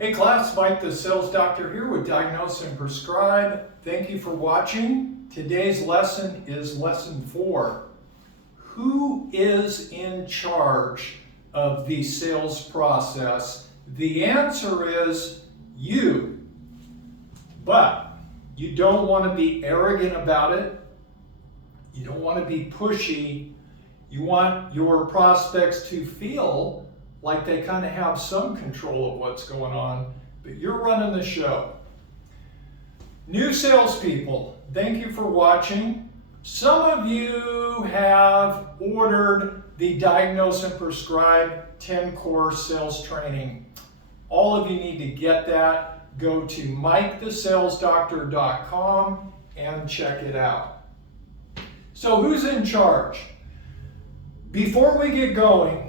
Hey class, Mike the Sales Doctor here with Diagnose and Prescribe. Thank you for watching. Today's lesson is lesson 4. Who is in charge of the sales process? The answer is you. But you don't want to be arrogant about it. You don't want to be pushy. You want your prospects to feel like they kind of have some control of what's going on, but you're running the show. New salespeople, thank you for watching. Some of you have ordered the Diagnose and Prescribe 10-course sales training. All of you need to get that. Go to TheSalesDoctor.com and check it out. So who's in charge? Before we get going,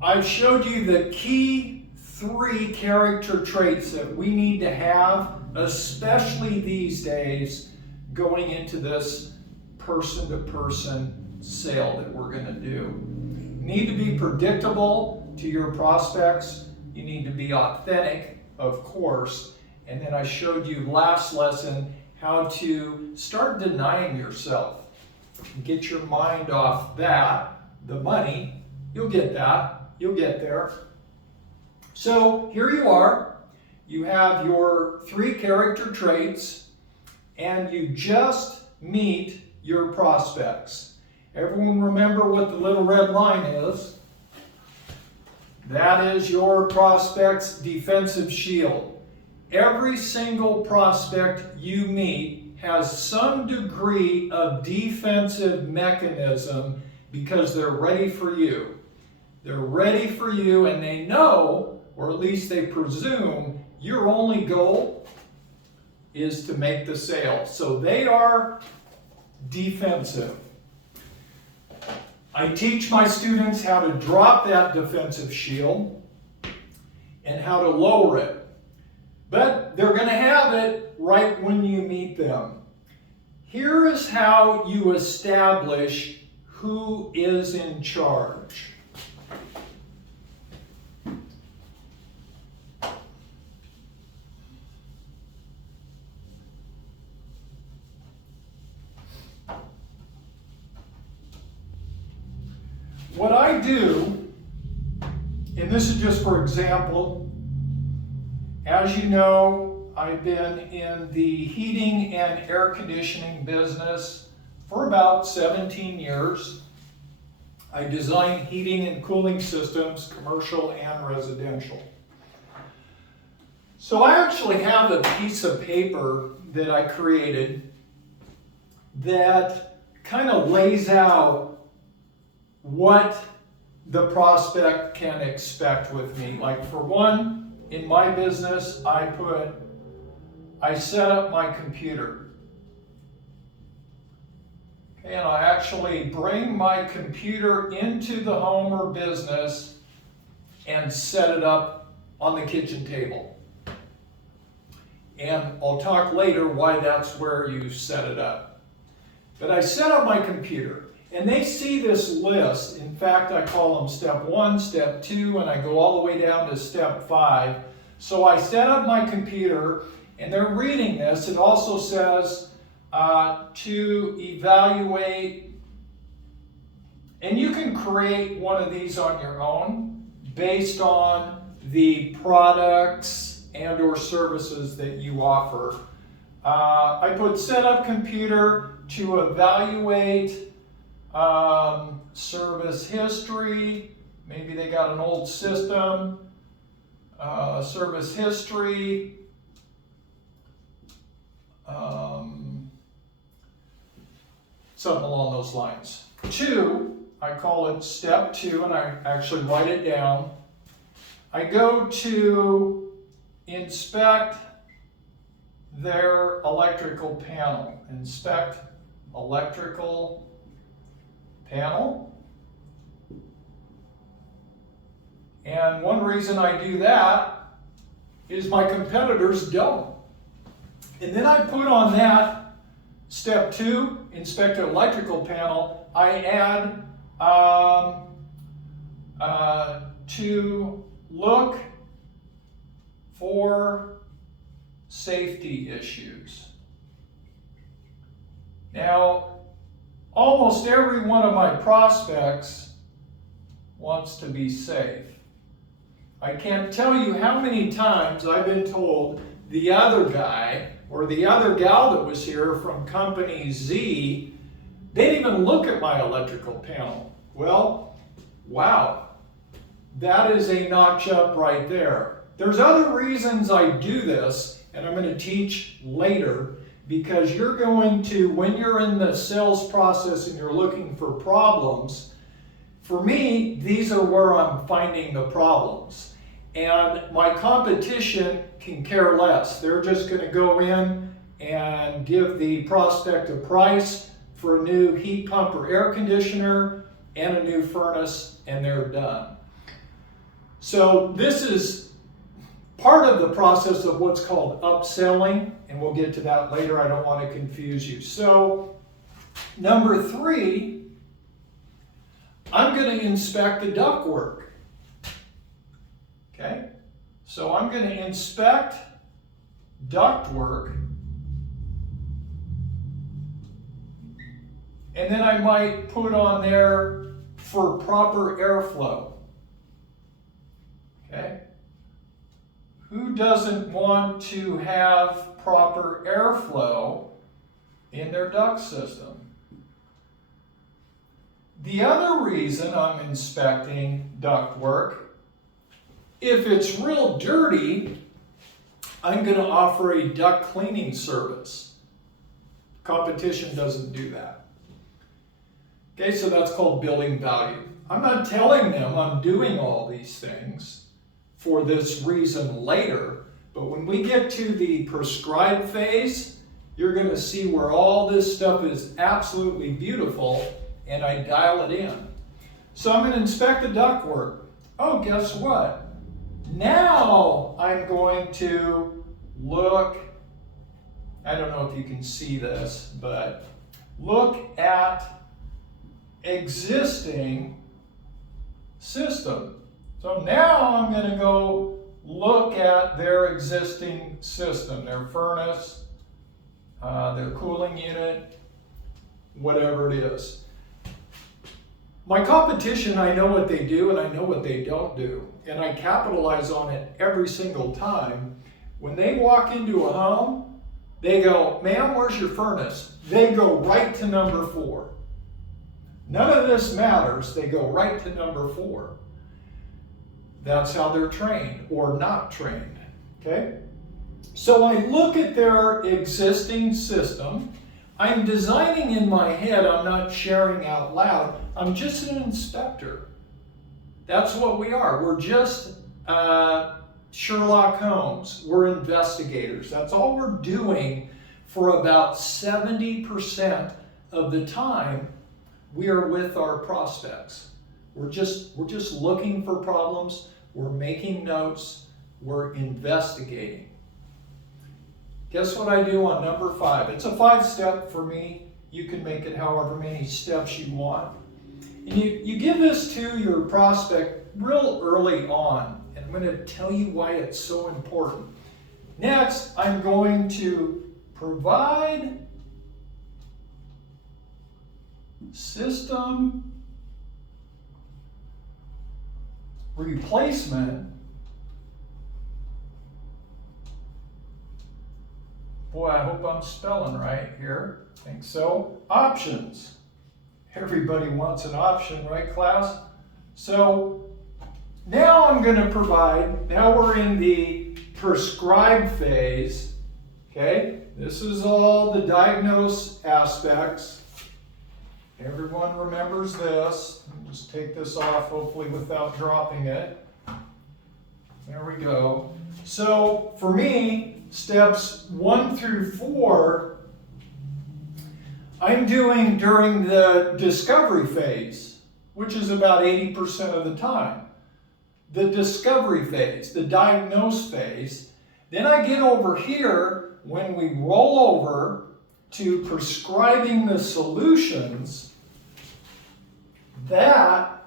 I've showed you the key 3 character traits that we need to have, especially these days, going into this person-to-person sale that we're going to do. You need to be predictable to your prospects. You need to be authentic, of course. And then I showed you last lesson how to start denying yourself. Get your mind off that, the money, you'll get that. You'll get there. So here you are. You have your 3 character traits and you just meet your prospects. Everyone remember what the little red line is? That is your prospect's defensive shield. Every single prospect you meet has some degree of defensive mechanism because they're ready for you. They're ready for you and they know, or at least they presume, your only goal is to make the sale. So they are defensive. I teach my students how to drop that defensive shield and how to lower it. But they're going to have it right when you meet them. Here is how you establish who is in charge. What I do, and this is just for example, as you know, I've been in the heating and air conditioning business for about 17 years. I design heating and cooling systems, commercial and residential. So I actually have a piece of paper that I created that kind of lays out what the prospect can expect with me. Like for one, in my business, I set up my computer. Okay, and I actually bring my computer into the home or business and set it up on the kitchen table. And I'll talk later why that's where you set it up. But I set up my computer. And they see this list. In fact, I call them step 1, step 2, and I go all the way down to step 5. So I set up my computer, and they're reading this. It also says to evaluate. And you can create one of these on your own based on the products and or services that you offer. I put set up computer to evaluate service history, maybe they got an old system, service history, something along those lines. 2, I call it step 2, and I actually write it down. I go to inspect their electrical panel, inspect electrical panel. And one reason I do that is my competitors don't. And then I put on that step 2, inspect an electrical panel, I add to look for safety issues. Now, almost every one of my prospects wants to be safe. I can't tell you how many times I've been told the other guy or the other gal that was here from company Z, they didn't even look at my electrical panel. Well, wow, that is a notch up right there. There's other reasons I do this, and I'm going to teach later, because you're going to, when you're in the sales process and you're looking for problems, for me, these are where I'm finding the problems. And my competition can care less. They're just going to go in and give the prospect a price for a new heat pump or air conditioner and a new furnace, and they're done. So this is part of the process of what's called upselling, and we'll get to that later. I don't want to confuse you. So number 3, I'm going to inspect the ductwork. Okay, so I'm going to inspect ductwork, and then I might put on there for proper airflow. Okay, who doesn't want to have proper airflow in their duct system? The other reason I'm inspecting ductwork, if it's real dirty, I'm going to offer a duct cleaning service. Competition doesn't do that. Okay, so that's called building value. I'm not telling them I'm doing all these things for this reason later, but when we get to the prescribe phase, you're going to see where all this stuff is absolutely beautiful, and I dial it in. So I'm going to inspect the ductwork. Oh, guess what? Now I'm going to look, I don't know if you can see this, but look at existing system. So now I'm going to go look at their existing system, their furnace, their cooling unit, whatever it is. My competition, I know what they do and I know what they don't do, and I capitalize on it every single time. When they walk into a home, they go, "Ma'am, where's your furnace?" They go right to number 4. None of this matters. They go right to number 4. That's how they're trained or not trained. Okay? So I look at their existing system. I'm designing in my head. I'm not sharing out loud. I'm just an inspector. That's what we are. We're just Sherlock Holmes. We're investigators. That's all we're doing for about 70% of the time we are with our prospects. We're just looking for problems. We're making notes. We're investigating. Guess what I do on number 5? It's a 5-step for me. You can make it however many steps you want. And you give this to your prospect real early on. And I'm going to tell you why it's so important. Next, I'm going to provide system replacement. Boy, I hope I'm spelling right here. I think so. Options. Everybody wants an option, right, class? So now I'm going to provide, now we're in the prescribe phase. Okay, this is all the diagnose aspects. Everyone remembers this. Just take this off, hopefully without dropping it. There we go. So for me, steps 1 through 4, I'm doing during the discovery phase, which is about 80% of the time. The discovery phase, the diagnose phase. Then I get over here when we roll over to prescribing the solutions. That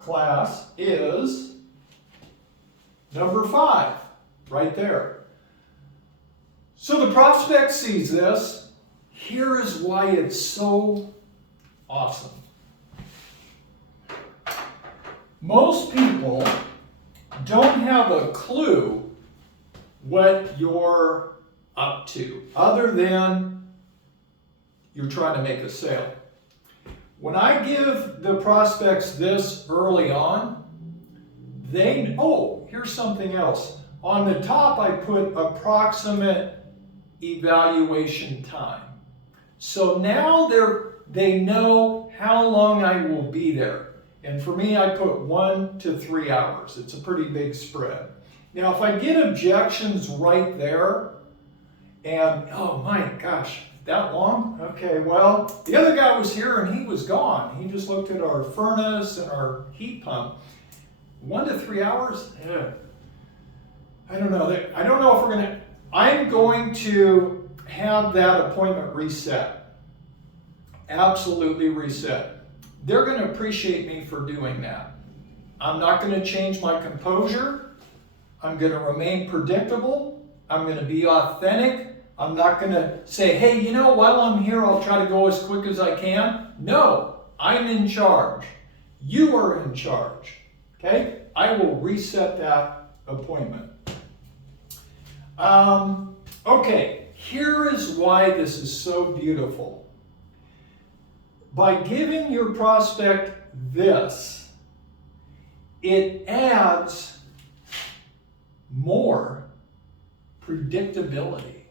class is Number 5, right there. So the prospect sees this. Here is why it's so awesome. Most people don't have a clue what you're up to, other than you're trying to make a sale. When I give the prospects this early on, here's something else. On the top, I put approximate evaluation time. So now they know how long I will be there. And for me, I put 1 to 3 hours. It's a pretty big spread. Now, if I get objections right there, and oh my gosh, that long? Okay, well, the other guy was here and he was gone. He just looked at our furnace and our heat pump. 1 to 3 hours? I don't know. I don't know if I'm going to have that appointment reset. Absolutely reset. They're going to appreciate me for doing that. I'm not going to change my composure. I'm going to remain predictable. I'm going to be authentic. I'm not going to say, hey, while I'm here, I'll try to go as quick as I can. No, I'm in charge. You are in charge. Okay? I will reset that appointment. Okay, here is why this is so beautiful. By giving your prospect this, it adds more predictability.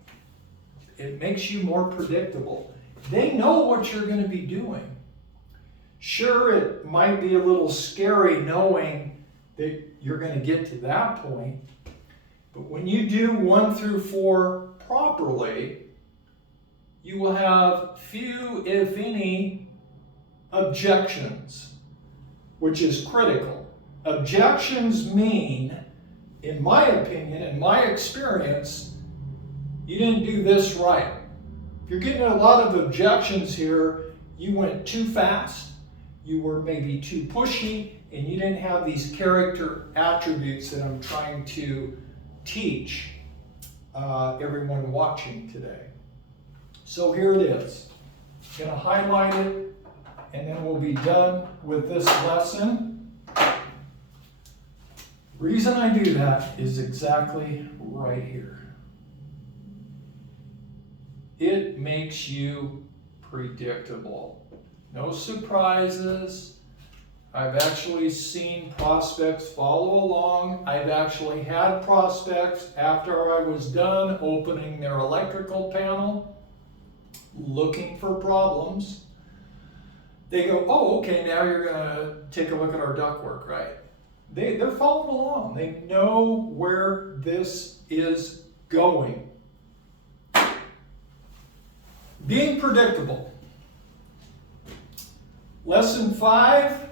It makes you more predictable. They know what you're going to be doing. Sure, it might be a little scary knowing that you're going to get to that point, but when you do 1 through 4 properly, you will have few, if any, objections, which is critical. Objections mean, in my opinion, in my experience, you didn't do this right. If you're getting a lot of objections here, you went too fast, you were maybe too pushy, and you didn't have these character attributes that I'm trying to teach everyone watching today. So here it is. I'm going to highlight it, and then we'll be done with this lesson. Reason I do that is exactly right here. It makes you predictable. No surprises. I've actually seen prospects follow along. I've actually had prospects, after I was done opening their electrical panel, looking for problems, they go, oh, okay, now you're going to take a look at our ductwork, right? They're following along. They know where this is going. Being predictable. Lesson 5,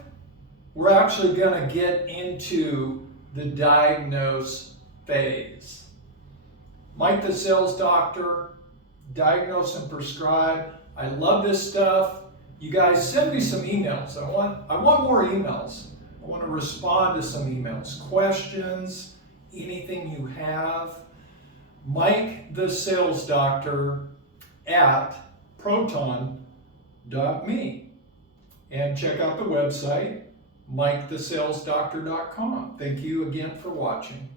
we're actually going to get into the diagnose phase. Mike the Sales Doctor, diagnose and prescribe. I love this stuff. You guys send me some emails. I want more emails. I want to respond to some emails, questions, anything you have. Mike the Sales Doctor at proton.me. And check out the website, MikeTheSalesDoctor.com. Thank you again for watching.